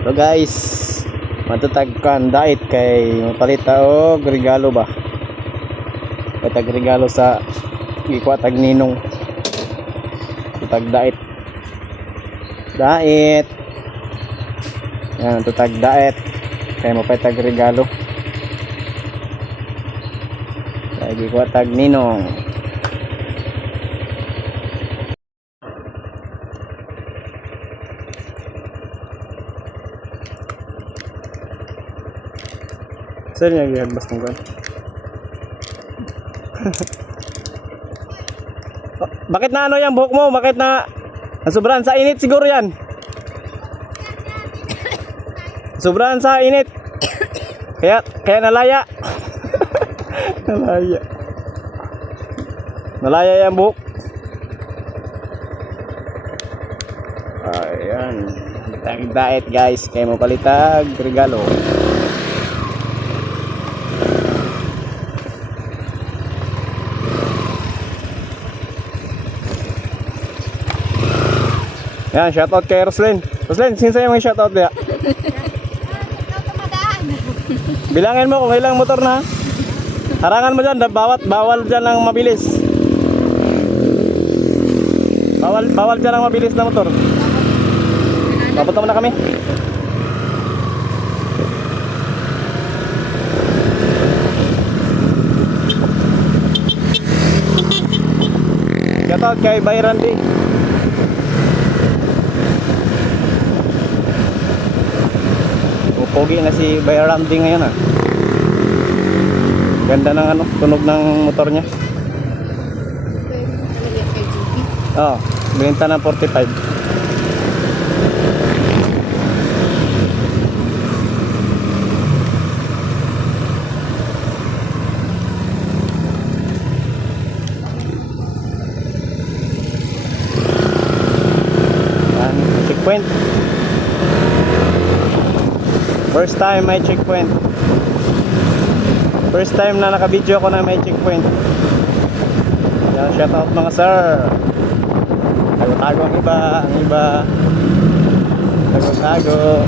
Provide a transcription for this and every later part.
So guys, matatagkan dait kay mapalita og regalo ba. Patag regalo sa gikuha tag ninong. Tag dait. Dait. Yan, tag dait kay mapatag regalo. Kay gikuha tag ninong. Sir, nagihagbas ng kwan. Bakit na ano yung buhok mo? Bakit na sobrahan sa init siguro yan? Sobrahan sa init. Kaya nalaya. Nalaya. Nalaya yung buhok. Ayan. Tag-diet guys. Kaya mo palitag regalo. Yan, shoutout kay Roslyn. Roslyn, sinsa yung shoutout niya? Bilangin mo kung ilang motor na. Harangan mo dyan, bawal dyan ang mabilis. Bawal dyan ang mabilis na motor. Papunta mo na kami. Shoutout kay Bayrandi. Pogi na si Bayrandi ngayon ah. Ganda ng ano, tunog ng motor niya. Oh, benta ng 45. Yan, checkpoint. First time may checkpoint. First time na naka-video ako na may checkpoint. Yan, shout out mga sir. Tago-tago ang iba, tago-tago.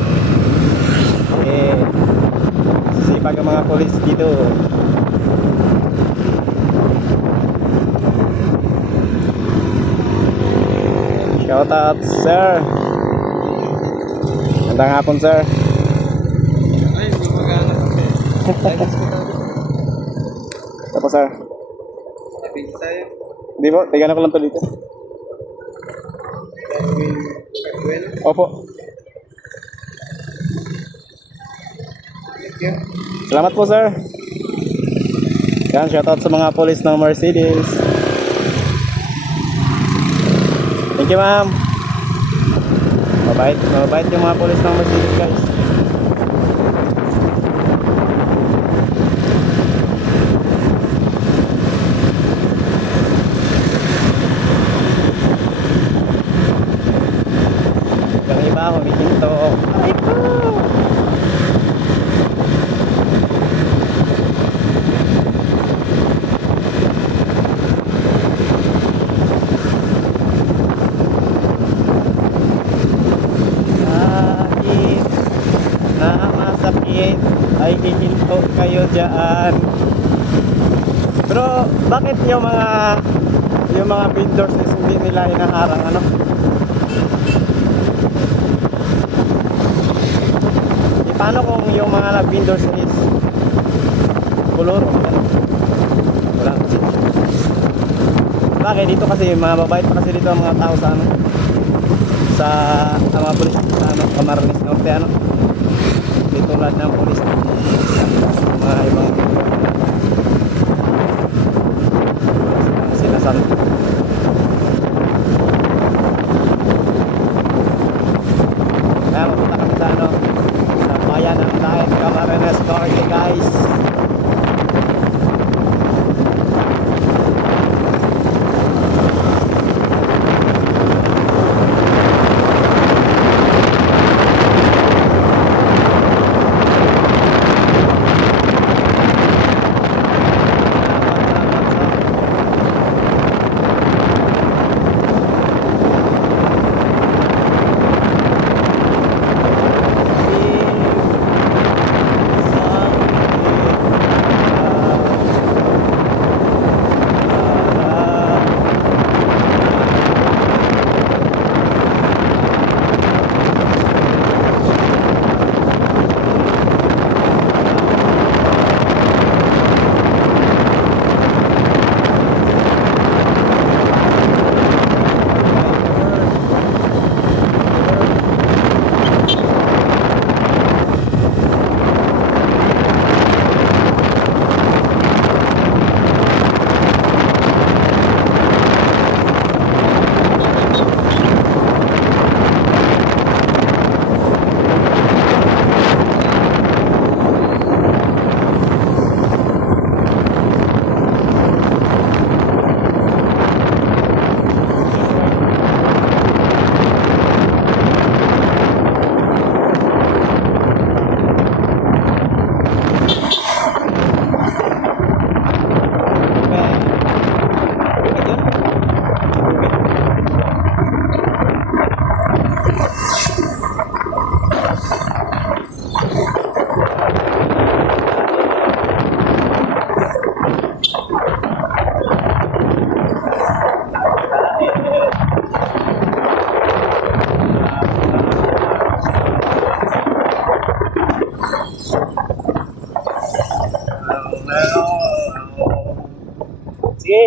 Sisipag ang mga police dito. Shout out sir. Magandang hapon sir. Tapos sir. Hindi po, tignan ko lang to dito. Opo. Salamat po sir. Yan, shoutout sa mga police ng Mercedes. Thank you ma'am. Mabait yung mga police ng Mercedes guys. Humihinto. Ay po. Kahit na masakit ay hihinto kayo dyan. Pero bakit yung mga vendors is hindi nila inaharang ano? Paano kung yung mga nag-vendors is kolor? Wala kasi. Bakit dito kasi mababait pa kasi dito ang mga tao sa ano? Sa ang mga pulis sa ano, Camarines Norte ano? Dito tulad ng pulis mga ibang sinasabi. Kaya mapunta kami sa ano? Bayan ng Dait, Camarines Norte guys.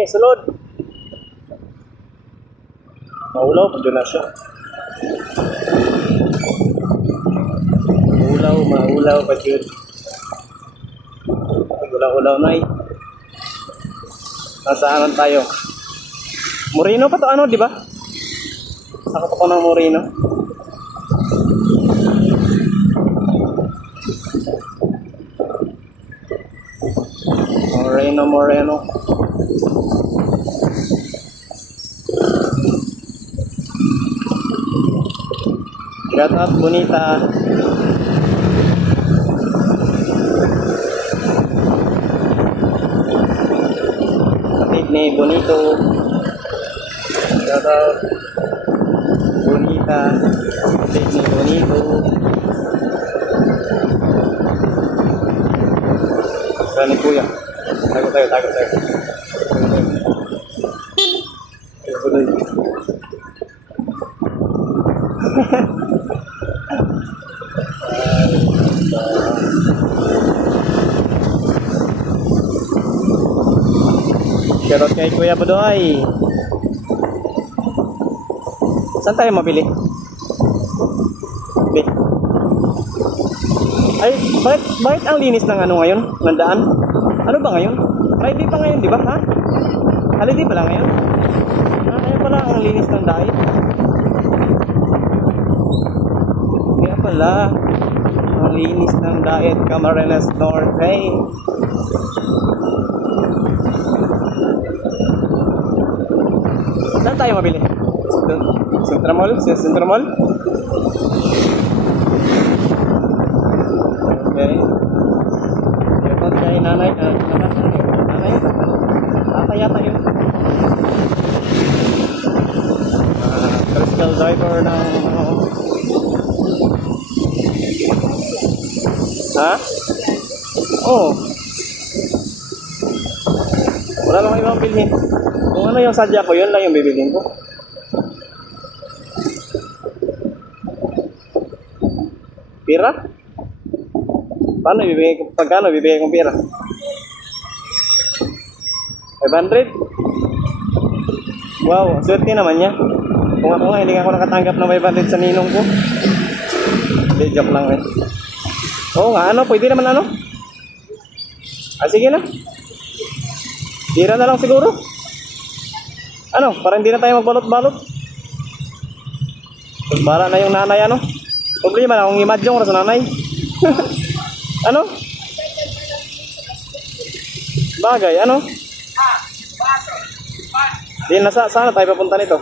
sulod. Maulaw, pag na siya. Maulaw, pag yun. Ulaw na eh. Nasaan tayo? Moreno pa to ano, di ba? Sakot ako ng Moreno. Moreno. Shout out Bonita. Kapit ni Bonito. Shout out Bonita. Kapit ni Bonito. Saan ni Kuya? Tago. Shoutout kay Kuya Badoy. Saan tayo mabili? Ay, bakit ang linis ng ano ngayon? Ng daan? Ano ba ngayon? Friday pa ngayon, di ba? Ha? Holiday pala ngayon? Ngayon pala ang linis ng daan. Kaya pala ang linis ng Daet Camarines Norte. Saan tayo mabili? Central Mall? Okay. Ito kay nanay. Nanay? Ata yata yun. Crystal driver ng ha? Oo. Wala lang ibang bilhin. Kung ano yung sadya ko, yun lang yung bibilhin ko. Pira? Pagkano bibigay kong pira? 500? Wow, swerte naman niya. Kung ako nga, hindi ako nakatanggap ng 500 sa ninong ko. Hindi, joke lang eh. Oo nga, ano, pwede naman ano? Sige na. Pira na lang siguro. Ano, para hindi na tayo magbalot-balot. Para na yung nanay ano. Problema na kung imadyong ra sa nanay. Ano? Bagay, ano? Di na sana tayo papunta nito.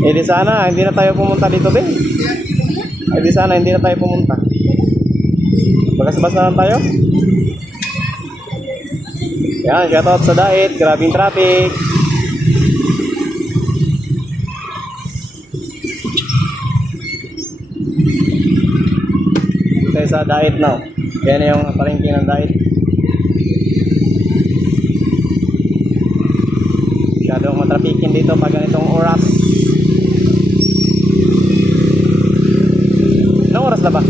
Di sana hindi na tayo pumunta dito, be. Di sana hindi na tayo pumunta. Bagas-bas na lang tayo. Yan, shoutout sa Daet. Grabing traffic. Tayo sa Daet now. Yan yung palengke ng Daet. Masyadong matrapikin dito pag ganitong oras. Anong oras na ba?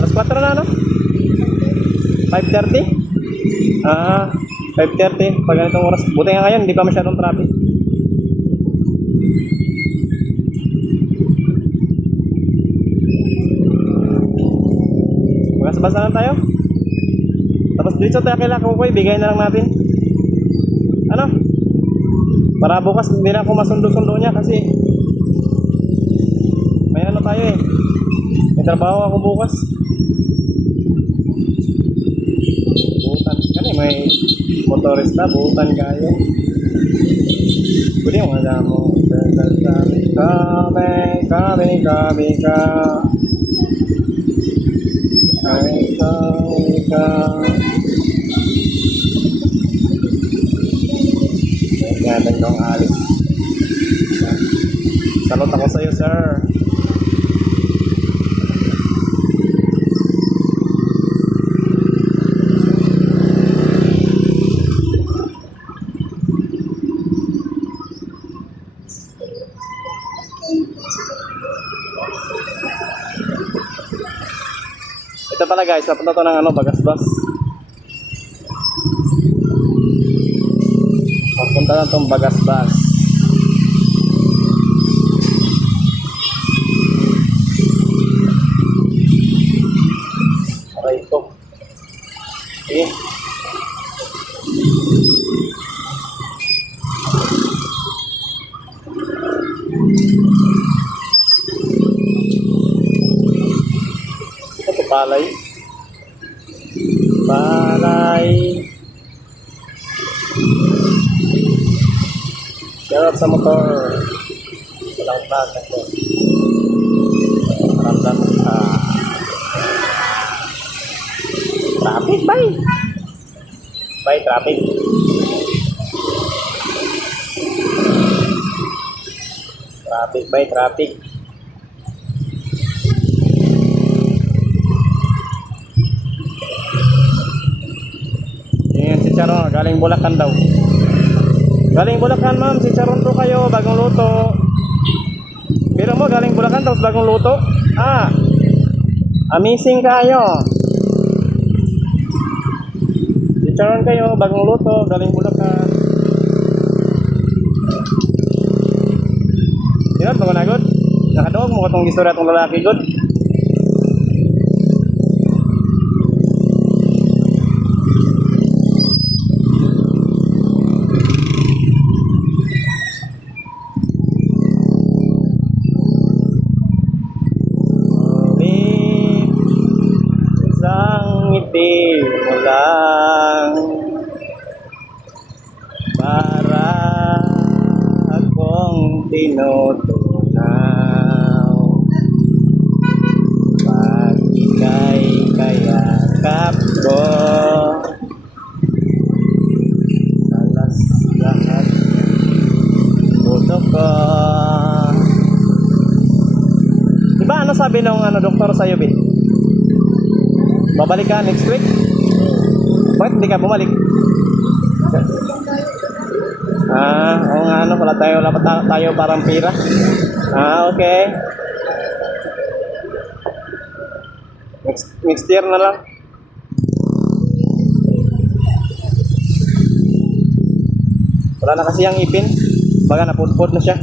Alas 4 na, no? 5:30? 5:30 pag ganitong oras. Buti nga ngayon, hindi pa masyadong traffic. Magas-basa lang tayo. Tapos dito tayo kay Kukoy, bigay na lang natin. Ano? Para bukas hindi na ako masundo-sundo niya kasi may ano tayo eh. May trabaho ako bukas. Buutan. Kani may motorista, buutan kayo. Pwede yung alam mo. Kami ka. Yan ang alis. Salot ako sa iyo, sir. Ito pala guys, napunta to ng ano, Bagas-bas. Punta na itong Bagasbas. Okay, ito. Sige. Ito palay. Palay. Shoutout sa motor. Walang plaka ko. Ramdam sa traffic, bay. Bay, traffic. Traffic, bay, traffic. Yan si Charon, galing Bulacan daw. Galing Bulacan, ma'am. Si Charon to kayo, bagong luto. Pero mo, galing Bulacan tapos bagong luto. Ah, amazing kayo. Si Charon kayo, bagong luto, galing Bulacan. Sinot, mga nagod. Nakadawag mo katong gistorya itong lalaki, good. Ngiti mo lang para akong tinutunaw pag ika'y kayakap ko talas lahat puto ko. Diba ano sabi nung doktor sa'yo, Bin? Babalik ka next week? Bakit hindi ka bumalik? Oo nga, wala pa tayo parang pira. Okay. Next year na lang. Wala na kasi yung ipin. Baga napudpod na siya.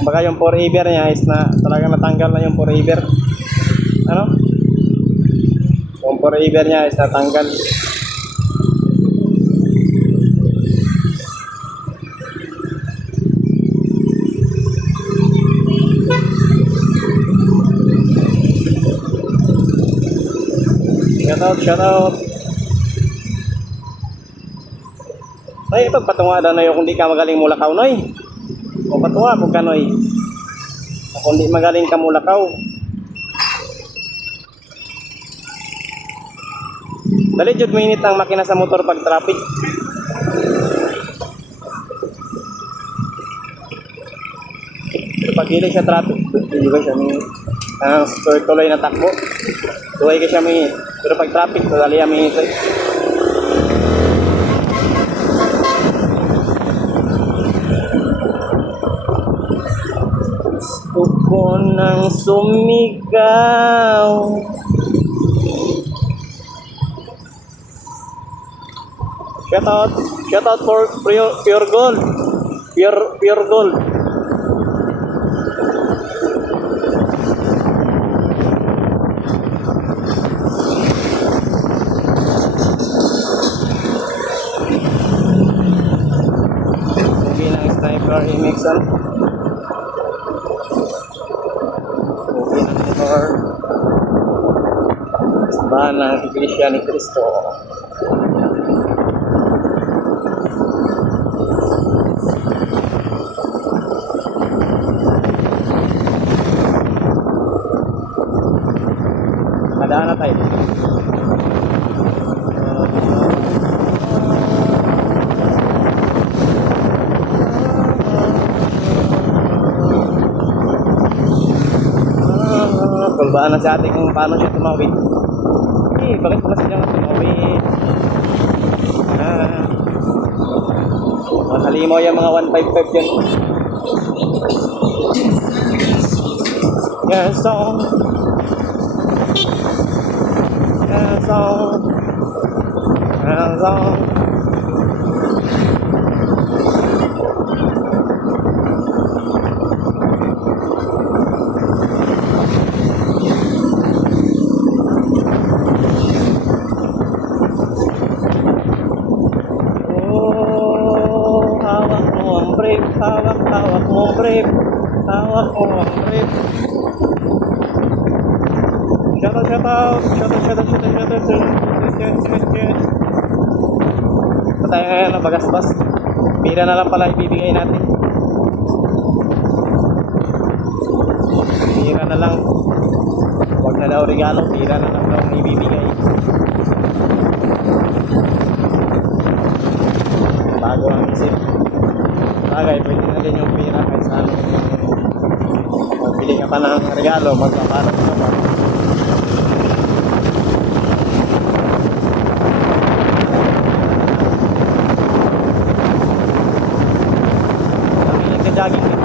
Kumbaga yung forever niya is na talagang natanggal na yung forever. Ano? Yung forever niya is natanggal. Shout out. Ay, pagpatunga daw na yung kung di ka magaling mulakaw, noy. O patunga kung ka, noy. Kung di magaling ka mulakaw. Dali jud minute ang makina sa motor pag traffic. Pag hili sa traffic, hindi ba siya may tuloy na takbo. Tuloy ka siya may, pero pag traffic, dali yan may hintay. Gusto ko nang sumigaw. Shout out for pure gold. Pure gold. Movie ng Sniper Remixan. Movie ng motor. Sabahan ng Iglesia ni Cristo. Nadaan na tayo. Kulbaan na si ate kung paano siya tumawid. Bakit pala siya nga tumawid? Halimaw yung mga 155 yun. Yes, so shout out. Ito tayo ngayon na bagasbas. Pira na lang pala ibibigay natin. Pira na lang. Huwag na daw regalo, pira na lang daw ang ibibigay. Bago ang isip. Bagay, pwede na din yung pira kahit saan. Pili ka pa ng regalo, magpapalat ka pa. Kami nagka-jogging dito.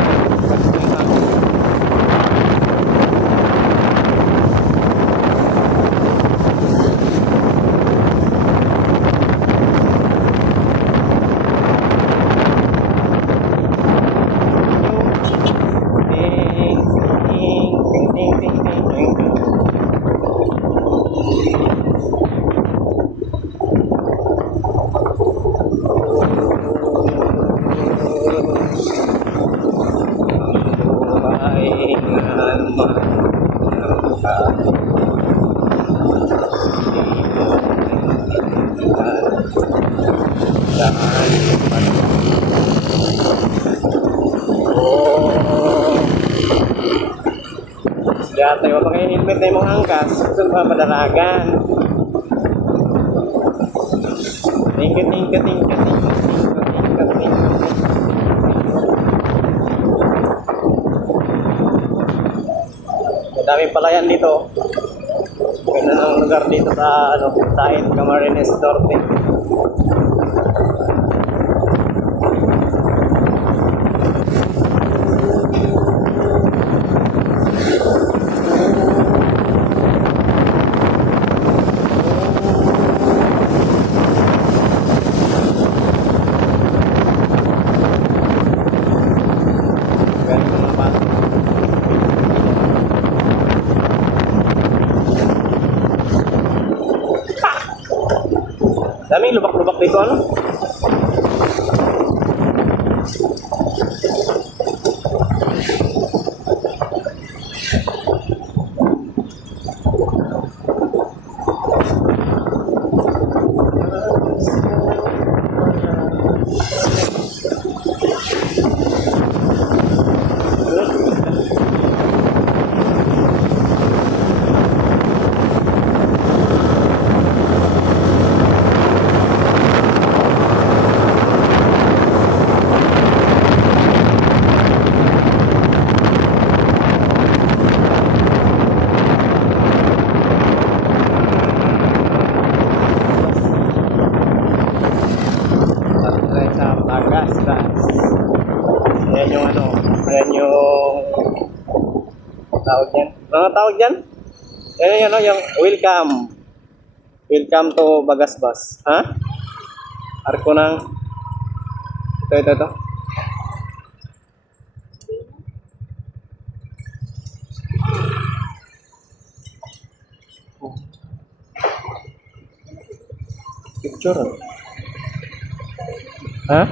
Yata yung mga helmet na yung mga angkas, gusto ba madaragan? Tingkat. Madaming palayan dito. Ganda ng lugar dito sa Tain, Camarines Norte. Daming lubak-lubak dito, ano? Ayan yung ayan yung tawag dyan. Ano tawag dyan? Ayan yung welcome. Welcome to Bagasbas. Ha? Arko ng ito. Picture. Ha?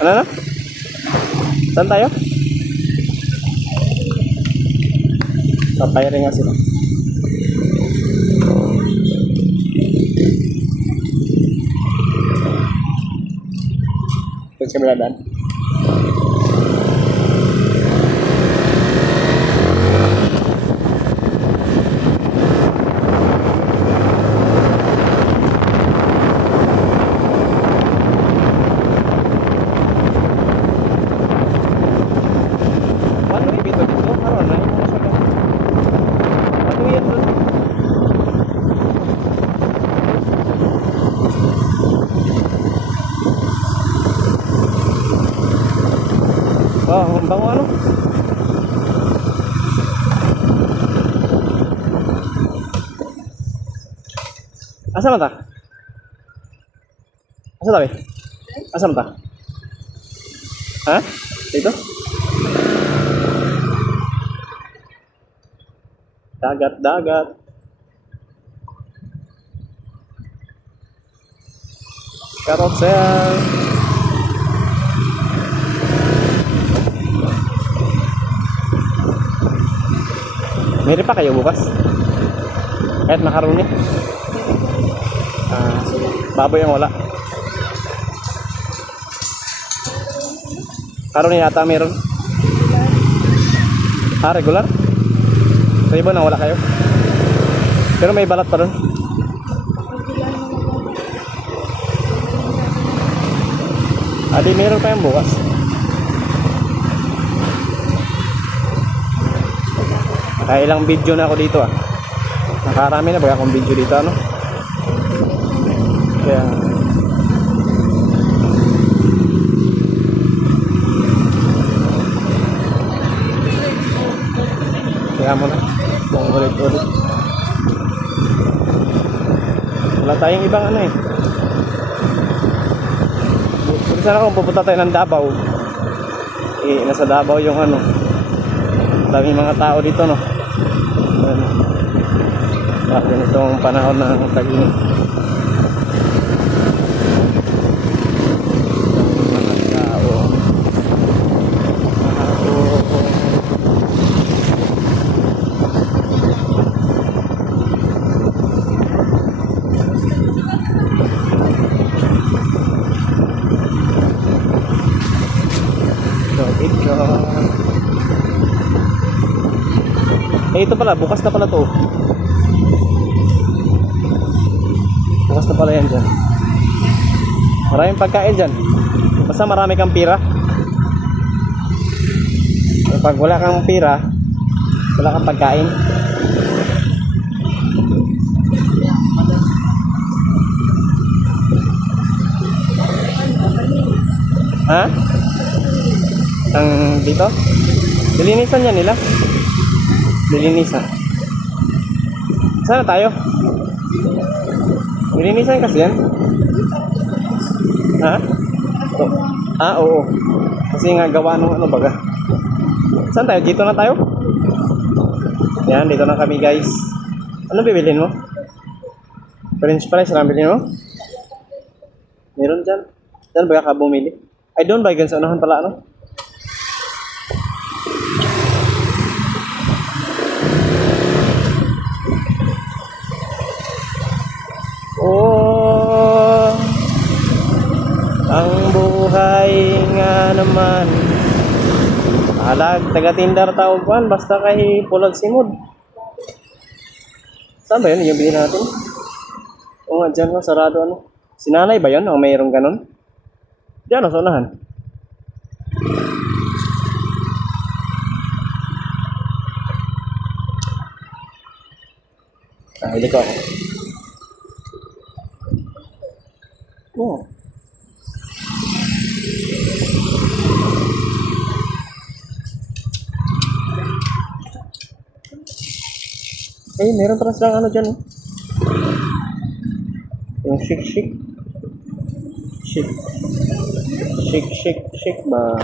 Ano na? Saan tayo? Papayari nga sila. Ito sa biladaan. Oh, ang bango ano? Asa mata? Asa tabi? Asa mata? Ha? Dito? Dagat. Carousel. Meron pa kayo bukas? Kahit makaroni. Baboy ang wala. Karoni yata meron. Regular? Sa iba na wala kayo. Pero may balat pa doon. Adi, meron pa yung bukas. Nakailang video na ako dito ah. Nakarami na ba akong video dito ano? Kaya mo na kung ulit-ulit. Wala tayong ibang ano eh. Kung sana kung pupunta tayo ng Davao, nasa Davao yung ano, daming mga tao dito no. Bakit itong panahon ng tag-init. Ito pala, bukas na pala to. Bukas na pala yan dyan. Maraming pagkain dyan. Basta marami kang pira. Pag wala kang pira, wala kang pagkain. Ha? Ang dito? Dilinisan yan nila. Dilinisan. Sana tayo? Dilinisan kasi yan. Ha? Oo. Kasi nga gawa nung ano baga. Saan tayo? Dito na tayo? Yan, dito na kami guys. Ano bibilin mo? French fries na bilhin mo? Meron dyan. Dyan baga ka bumili? Ay doon ba? Sa unahan pala ano? Oh, ang buhay nga naman. Alag, taga-tindar taong kuhan, basta kay Pulag Simod. Saan ba yun? Yung bilhin natin? O nga, dyan, sarado ano. Sinanay ba yun? O mayroong ganun? Diyan, sa unahan. Hili ko ako. Oh. Meron pa silang ano dyan. Yung shake ba?